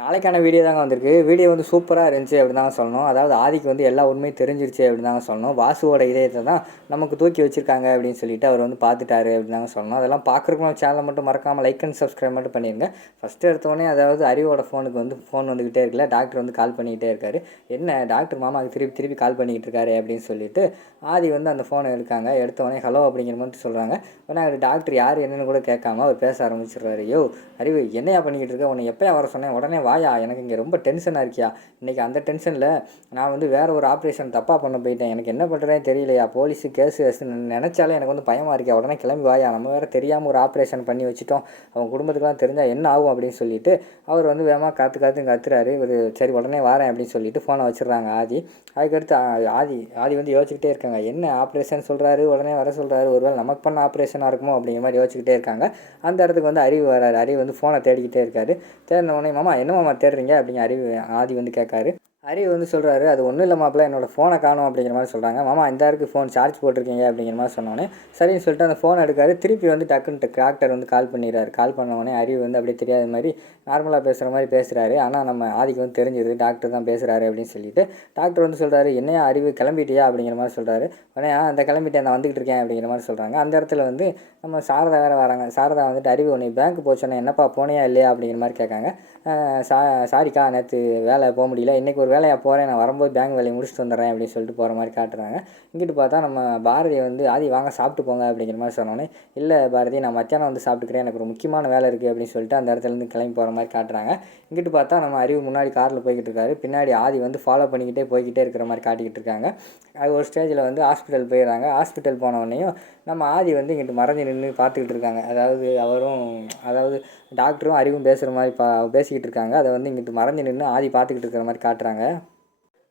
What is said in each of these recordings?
நாளைக்கான வீடியோ தாங்க வந்திருக்கு. வீடியோ வந்து சூப்பராக இருந்துச்சு அப்படின்னு தாங்க சொல்லணும். அதாவது ஆதிக்கு வந்து எல்லா உண்மையும் தெரிஞ்சிருச்சு அப்படின்னு தாங்க சொல்லணும். வாசுவோட இதயத்தை தான் நமக்கு தூக்கி வச்சிருக்காங்க அப்படின்னு சொல்லிட்டு அவர் வந்து பார்த்துட்டாரு அப்படின்னு தாங்க சொல்லணும். அதெல்லாம் பார்க்குறக்கு நம்ம சேனலை மட்டும் மறக்காமல் லைக் அண்ட் சப்ஸ்கிரைப் மட்டும் பண்ணிடுங்க ஃபஸ்ட்டு எடுத்தோடனே அதாவது அறிவோட ஃபோனுக்கு வந்து ஃபோன் வந்துக்கிட்டே இருக்கல டாக்டர் வந்து கால் பண்ணிக்கிட்டே இருக்காரு. என்ன? டாக்டர் மாமாவுக்கு திருப்பி திருப்பி கால் பண்ணிக்கிட்டு இருக்காரு அப்படின்னு சொல்லிட்டு ஆதி வந்து அந்த ஃபோனை எடுக்காங்க. எடுத்தோடனே ஹலோ அப்படிங்கிற மாதிரி சொல்கிறாங்க ஆனால் டாக்டர் யார்? என்னன்னு கூட கேட்காம அவர் பேச ஆரம்பிச்சிடுறாரு. யோ அறிவு என்னையா பண்ணிக்கிட்டு இருக்க? உன்னை எப்போயா வர சொன்னேன்? உடனே வாயா எனக்கு இங்கே ரொம்ப டென்ஷனாக இருக்கியா? இன்றைக்கி அந்த டென்ஷனில் நான் வந்து வேறு ஒரு ஆப்ரேஷன் தப்பாக பண்ண போயிட்டேன். எனக்கு என்ன பண்ணுறேன்னு தெரியலையா? போலீஸு கேஸு நினச்சாலே எனக்கு வந்து பயமாக இருக்கியா உடனே கிளம்பி வாயா. நம்ம வேறு தெரியாமல் ஒரு ஆப்ரேஷன் பண்ணி வச்சுட்டோம். அவங்க குடும்பத்துக்குலாம் தெரிஞ்சால் என்ன ஆகும் அப்படின்னு சொல்லிட்டு அவர் வந்து வேகமாக காத்து காத்து கத்துறாரு. இவர் சரி உடனே வாரேன் அப்படின்னு சொல்லிட்டு ஃபோனை வச்சிடுறாங்க ஆதி. அதுக்கடுத்து ஆதி ஆதி வந்து யோசிச்சுக்கிட்டே இருக்காங்க. என்ன ஆப்ரேஷன் சொல்கிறாரு உடனே வர சொல்கிறாரு ஒருவேளை நமக்கு பண்ண ஆப்ரேஷனாக இருக்குமோ? அப்படிங்கிற மாதிரி யோசிச்சுக்கிட்டே இருக்காங்க. அந்த இடத்துக்கு வந்து அறிவு வராரு. அறிவு வந்து ஃபோனை தேடிக்கிட்டே இருக்காரு. தேடின உடனே மாமா என்ன என்னமாம்மா தேடுறீங்க? அப்படின்னு அறிவு ஆதி வந்து கேட்காரு. ஹரி வந்து சொல்கிறாரு அது ஒன்றும் இல்லை மாப்பிள்ள என்னோடய ஃபோனை காணும் அப்படிங்கிற மாதிரி சொல்கிறாங்க மாமா இந்த இருக்கு ஃபோன் சார்ஜ் போட்டிருக்கீங்க அப்படிங்கிற மாதிரி சொன்னோன்னே சரின்னு சொல்லிட்டு அந்த ஃபோன் எடுக்காரு. திருப்பி வந்து டக்குன்னு டாக்டர் வந்து கால் பண்ணிடுறாரு. கால் பண்ண உடனே அறிவு வந்து அப்படியே தெரியாத மாதிரி நார்மலாக பேசுகிற மாதிரி பேசுகிறாரு ஆனால் நம்ம ஆதிக்கு வந்து தெரிஞ்சது டாக்டர் தான் பேசுகிறாரு அப்படின்னு சொல்லிட்டு டாக்டர் வந்து சொல்கிறாரு என்னையா அறிவு கிளம்பிட்டியா? அப்படிங்கிற மாதிரி சொல்கிறாரு உடனே "ஆ, அந்த கிளம்பிட்டேன் நான் வந்துகிட்டு இருக்கேன் அப்படிங்கிற மாதிரி சொல்கிறாங்க அந்த இடத்துல வந்து நம்ம சாரதா வேறு வராங்க. சாரதா வந்துட்டு அறிவு உன்னை பேங்க் போச்சோன்னே என்னப்பா போனையா இல்லையா? அப்படிங்கிற மாதிரி கேட்காங்க. சா சாரிக்கா நேற்று வேலை போக முடியல. இன்றைக்கி ஒரு வேலையாக போகிறேன் நான் வரும்போது பேங்க் வேலையை முடிச்சுட்டு வந்துடுறேன் அப்படின்னு சொல்லிட்டு போகிற மாதிரி காட்டுறாங்க. இங்கிட்டு பார்த்தா நம்ம பாரதியை வந்து ஆதி வாங்க சாப்பிட்டு போங்க அப்படிங்கிற மாதிரி சொன்னோன்னே இல்லை பாரதி நான் மத்தியானம் வந்து சாப்பிட்டுக்கிறேன் எனக்கு ஒரு முக்கியமான வேலை இருக்குது அப்படின்னு சொல்லிட்டு அந்த இடத்துலேருந்து கிளம்பி போகிற மாதிரி காட்டுறாங்க. இங்கிட்டு பார்த்தா நம்ம அறிவு முன்னாடி காரில் போய்கிட்டு இருக்காரு. பின்னாடி ஆதி வந்து ஃபாலோ பண்ணிக்கிட்டே போய்கிட்டே இருக்கிற மாதிரி காட்டிக்கிட்டு இருக்காங்க. அது ஒரு ஸ்டேஜில் வந்து ஹாஸ்பிட்டல் போயிடுறாங்க. ஹாஸ்பிட்டல் போனவொடனேயும் நம்ம ஆதி வந்து இங்கிட்டு மறைஞ்சு நின்று பார்த்துக்கிட்டு இருக்காங்க. அதாவது அவரும் அதாவது டாக்டரும் அறிவும் பேசுகிற மாதிரி பா பேசிக்கிட்டு இருக்காங்க. அதை வந்து இங்கிட்டு மறைஞ்சு நின்று ஆதி பார்த்துக்கிட்டு இருக்கிற மாதிரி காட்டுறாங்க. né?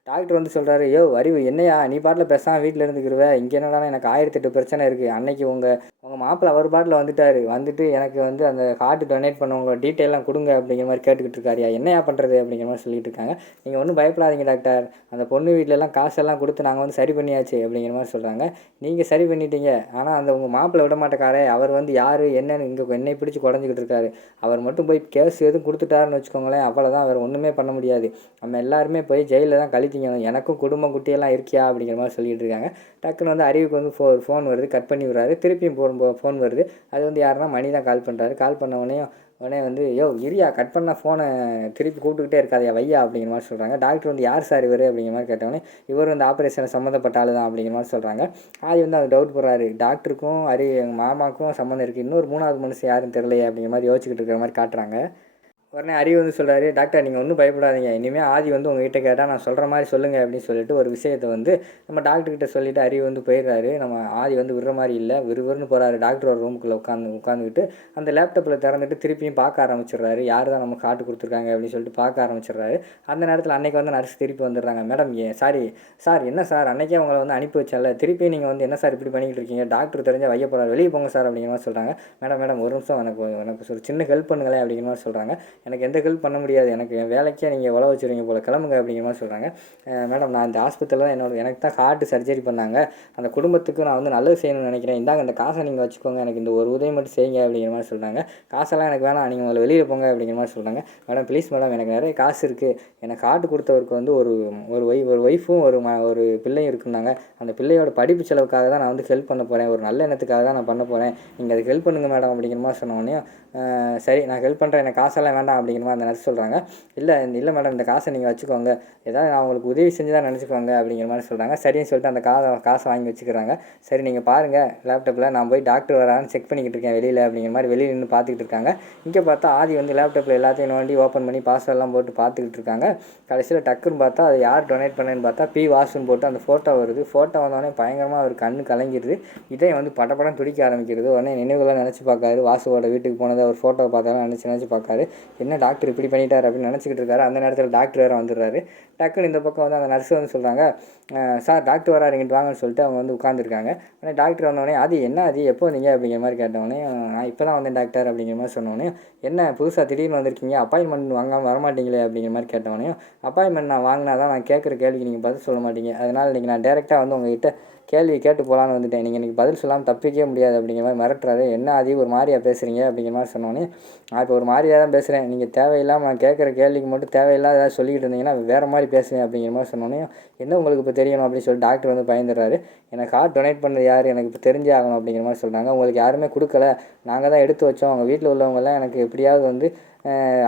டாக்டர் வந்து சொல்கிறாரு யோ அறிவு என்னையா? நீ பாட்டில் பேசாமல் வீட்டில் இருந்துக்கிருவ. இங்கே என்னடா எனக்கு ஆயிரத்தெட்டு பிரச்சனை இருக்குது அன்னைக்கு உங்கள் உங்கள் மாப்பிள்ளை அவர் பாட்டில் வந்துட்டார். வந்துட்டு எனக்கு வந்து அந்த கார்டு டொனேட் பண்ணவங்களோட டீட்டெயிலாம் கொடுங்க அப்படிங்கிற மாதிரி கேட்டுக்கிட்டு இருக்காருயா என்னையா பண்ணுறது அப்படிங்கிற மாதிரி சொல்லிட்டு இருக்காங்க. நீங்கள் ஒன்றும் பயப்படாதீங்க டாக்டர். அந்த பொண்ணு வீட்டிலலாம் காசெல்லாம் கொடுத்து நாங்கள் வந்து சரி பண்ணியாச்சு அப்படிங்கிற மாதிரி சொல்கிறாங்க நீங்கள் சரி பண்ணிட்டீங்க. ஆனால் அந்த உங்கள் மாப்பிள்ளை விட மாட்டேக்காரே அவர் வந்து யார் என்னன்னு இங்கே என்னை பிடிச்சி குறைஞ்சிக்கிட்டு இருக்காரு. அவர் மட்டும் போய் கேஸ் எதுவும் கொடுத்துட்டாருன்னு வச்சுக்கோங்களேன் அவ்வளோதான் வேறு ஒன்றுமே பண்ண முடியாது. நம்ம எல்லாருமே போய் ஜெயிலில் தான் கழித்து இருக்கீங்க எனக்கும் குடும்பம் குட்டியெல்லாம் இருக்கியா அப்படிங்கிற மாதிரி சொல்லிட்டு இருக்காங்க. டக்குன்னு வந்து அறிவுக்கு வந்து ஃபோ ஃபோன் வருது கட் பண்ணி விடுறாரு. திருப்பியும் ஃபோன் ஃபோன் வருது. அது வந்து யாருன்னா மணி தான் கால் பண்ணுறாரு கால் பண்ண உடனே உடனே வந்து யோ இரியா கட் பண்ண ஃபோனை திருப்பி கூப்பிட்டுக்கிட்டே இருக்காதையா வையா? அப்படிங்கிற மாதிரி சொல்கிறாங்க டாக்டர் வந்து யார் சார் இவர்? அப்படிங்கிற மாதிரி கேட்டவொடனே இவர் வந்து ஆப்ரேஷனை சம்மந்தப்பட்ட ஆள் தான் அப்படிங்கிற மாதிரி சொல்கிறாங்க ஆதி வந்து அது டவுட் போடுறாரு. டாக்டருக்கும் அறி எங்கள் மாமாக்கும் சம்மந்தம் இருக்குது இன்னொரு மூணாவது மனுஷன் யாரும் தெரியலையே அப்படிங்கிற மாதிரி யோசிச்சுக்கிட்டு இருக்கிற மாதிரி காட்டுறாங்க. உடனே அறிவு வந்து சொல்கிறாரு டாக்டர் நீங்கள் ஒன்றும் பயப்படாதீங்க. இனிமேல் ஆதி வந்து உங்ககிட்ட கேட்டால் நான் சொல்கிற மாதிரி சொல்லுங்கள் அப்படின்னு சொல்லிட்டு ஒரு விஷயத்தை வந்து நம்ம டாக்டர்கிட்ட சொல்லிவிட்டு அறிவு வந்து போயிடுறாரு. நம்ம ஆதி வந்து விடுற மாதிரி இல்லை. விறுவிறுன்னு போகிறாரு டாக்டர் ஒரு ரூமுக்குள்ளே உட்காந்து உட்காந்துக்கிட்டு அந்த லேப்டாப்பில் திறந்துட்டு திருப்பியும் பார்க்க ஆரம்பிச்சிடுறாரு. யார் தான் நமக்கு காட்டு கொடுத்துருக்காங்க அப்படின்னு சொல்லிட்டு பார்க்க ஆரம்பிச்சிடுறாரு. அந்த நேரத்தில் அன்னைக்கு வந்து நர்ஸ் திருப்பி வந்துடுறாங்க. மேடம் ஏ சாரி சார் என்ன சார்? அன்னைக்கே அவங்கள வந்து அனுப்பி வச்சால திருப்பி நீங்கள் வந்து என்ன சார் இப்படி பண்ணிக்கிட்டு இருக்கீங்க? டாக்டர் தெரிஞ்சால் வைய போகிறார் வெளியே போங்க சார் அப்படிங்கிற மாதிரி சொல்கிறாங்க மேடம் மேடம் ஒரு நிமிஷம். எனக்கு எனக்கு ஒரு சின்ன ஹெல்ப் பண்ணுங்களேன் அப்படிங்கிற மாதிரி சொல்கிறாங்க எனக்கு எந்த ஹெல்ப் பண்ண முடியாது. எனக்கு என் வேலைக்கே நீங்கள் உழ வச்சுருவீங்க போல். கிளம்புங்க அப்படிங்கிற மாதிரி சொல்கிறாங்க மேடம் நான் இந்த ஆஸ்பத்திரியில் தான் என்னோட எனக்கு தான் ஹார்ட் சர்ஜரி பண்ணாங்க. அந்த குடும்பத்துக்கு நான் வந்து நல்லது செய்யணும்னு நினைக்கிறேன். இந்தாங்க இந்த காசை நீங்கள் வச்சுக்கோங்க. எனக்கு இந்த ஒரு உதவி மட்டும் செய்யுங்க அப்படிங்கிற மாதிரி சொல்கிறாங்க காசெல்லாம் எனக்கு வேணாம். நீங்கள் முதல்ல வெளியில் போங்க அப்படிங்கிற மாதிரி சொல்கிறாங்க மேடம் ப்ளீஸ் மேடம் எனக்கு நிறைய காசு இருக்குது எனக்கு ஹார்ட் கொடுத்தவருக்கு வந்து ஒரு ஒரு ஒய் ஒரு ஒய்ஃபும் ஒரு ம ஒரு பிள்ளையும் இருக்குன்னாங்க. அந்த பிள்ளையோட படிப்பு செலவுக்காக தான் நான் வந்து ஹெல்ப் பண்ண போகிறேன் ஒரு நல்ல எண்ணத்துக்காக தான் நான் பண்ண போகிறேன் நீங்கள் அதுக்கு ஹெல்ப் பண்ணுங்க மேடம் அப்படிங்கிற மாதிரி சொன்னோடனே சரி நான் ஹெல்ப் பண்ணுறேன் எனக்கு காசெல்லாம் வேண்டாம். அப்படிங்கிற மாதிரி அந்த நர்ஸ் சொல்கிறாங்க இல்லை இல்லை மேடம் இந்த காசை நீங்கள் வச்சுக்கோங்க. ஏதாவது நான் உங்களுக்கு உதவி செஞ்சு தான் நினச்சிக்கோங்க அப்படிங்கிற மாதிரி சொல்கிறாங்க சரின்னு சொல்லிட்டு அந்த காசை காசை வாங்கி வச்சுக்கிறாங்க. சரி நீங்கள் பாருங்கள் லேப்டாப்பில் நான் போய் டாக்டர் வரான்னு செக் பண்ணிக்கிட்டு இருக்கேன் வெளியில் அப்படிங்கிற மாதிரி வெளியில் நின்று பார்த்துக்கிட்டு இருக்காங்க. இங்கே பார்த்தா ஆதி வந்து லேப்டாப்பில் எல்லாத்தையும் நோண்டி ஓப்பன் பண்ணி பாஸ்வேர்ட்லாம் போட்டு பார்த்துக்கிட்டு இருக்காங்க. கடைசியில் டக்குன்னு பார்த்தா அது யார் டொனேட் பண்ணேன்னு பார்த்தா பி வாசுன்னு போட்டு அந்த ஃபோட்டோ வருது. ஃபோட்டோ வந்தோடனே பயங்கரமாக அவர் கண்ணு கலங்கிடுது இதே வந்து படப்படம் துடிக்க ஆரம்பிக்கிறது. உடனே நினைவுகளாக நினச்சி பார்க்காரு. வாசுவோட வீட்டுக்கு போனது அவர் ஃபோட்டோவை பார்த்தாலும் நினச்சி நினச்சி பார்க்காரு. என்ன டாக்டர் இப்படி பண்ணிட்டார் அப்படின்னு நினச்சிக்கிட்டு இருக்காரு. அந்த நேரத்தில் டாக்டர் வேறு வந்துடுறாரு. டக்குன்னு இந்த பக்கம் வந்து அந்த நர்ஸ் வந்து சொல்கிறாங்க சார் டாக்டர் வராரு இங்கிட்டு வாங்கன்னு சொல்லிட்டு அவங்க வந்து உட்காந்துருக்காங்க ஆனால் டாக்டர் வந்தோடனே அது என்ன அது எப்போ வந்தீங்க? அப்படிங்கிற மாதிரி கேட்டவொடனே நான் இப்போ தான் வந்தேன் டாக்டர் அப்படிங்கிற மாதிரி சொன்னோன்னே என்ன புதுசாக திடீர்னு வந்திருக்கீங்க? அப்பாயின்மெண்ட் வாங்காமல் வரமாட்டீங்களே அப்படிங்கிற மாதிரி கேட்டவொடனே அப்பாயின்மெண்ட் நான் வாங்கினா தான் நான் கேட்குற கேள்விக்கு நீங்கள் பதில் சொல்ல மாட்டீங்க. அதனால் இன்றைக்கி நான் டேரெக்டாக வந்து உங்ககிட்ட கேள்வி கேட்டு போகலான்னு வந்துட்டேன். நீங்கள் இன்றைக்கி பதில் சொல்லாமல் தப்பிக்கவே முடியாது அப்படிங்கிற மாதிரி மிரட்டுறாரு. என்ன ஆதி ஒரு மாதிரியா பேசுகிறீங்க அப்படிங்கிற மாதிரி சொன்னோன்னே நான் இப்போ ஒரு மாதிரியாக தான் பேசுகிறேன் நீங்கள் தேவையில்லாமல் நான் கேட்குற கேள்விக்கு மட்டும் தேவையில்லாத ஏதாவது சொல்லிக்கிட்டு இருந்தீங்கன்னா வேறு மாதிரி பேசுவேன் அப்படிங்கிற மாதிரி சொன்னோன்னே என்ன உங்களுக்கு இப்போ தெரியணும்? அப்படின்னு சொல்லி டாக்டர் வந்து பயந்துடுறாரு. எனக்கு ஹார்ட் டொனேட் பண்ணது யார்? எனக்கு இப்போ தெரிஞ்சே ஆகணும் அப்படிங்கிற மாதிரி சொல்கிறாங்க உங்களுக்கு யாருமே கொடுக்கல. நாங்கள் தான் எடுத்து வச்சோம். அவங்க வீட்டில் உள்ளவங்கெல்லாம் எனக்கு எப்படியாவது வந்து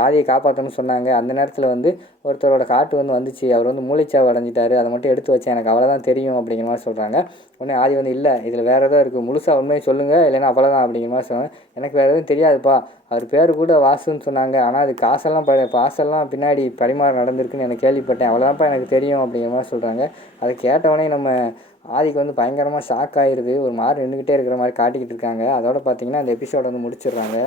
ஆதியை காப்பாற்றணும்னு சொன்னாங்க. அந்த நேரத்தில் வந்து ஒருத்தரோட காட்டு வந்து வந்துச்சு. அவர் வந்து மூளைச்சாவு அடைஞ்சிட்டாரு. அதை மட்டும் எடுத்து வச்சேன். எனக்கு அவ்வளோதான் தெரியும் அப்படிங்கிற மாதிரி சொல்கிறாங்க உடனே ஆதி வந்து இல்லை இதில் வேறு ஏதோ இருக்குது முழுசாக உண்மையை சொல்லுங்கள் இல்லைன்னா அவ்வளோதான் அப்படிங்கிற மாதிரி சொன்னாங்க. எனக்கு வேறு எதுவும் தெரியாதுப்பா. அவர் பேர் கூட வாசுன்னு சொன்னாங்க. ஆனால் அது காசெல்லாம் ப காசெல்லாம் பின்னாடி பரிமாறம் நடந்திருக்குன்னு எனக்கு கேள்விப்பட்டேன். அவ்வளோதான்ப்பா எனக்கு தெரியும் அப்படிங்கிற மாதிரி சொல்கிறாங்க அதை கேட்டவொடனே நம்ம ஆதிக்கு வந்து பயங்கரமாக ஷாக் ஆயிடுது ஒரு மாதிரி நின்றுக்கிட்டே இருக்கிற மாதிரி காட்டிக்கிட்டு இருக்காங்க. அதோட பார்த்தீங்கன்னா அந்த எபிசோட வந்து முடிச்சிடுறாங்க.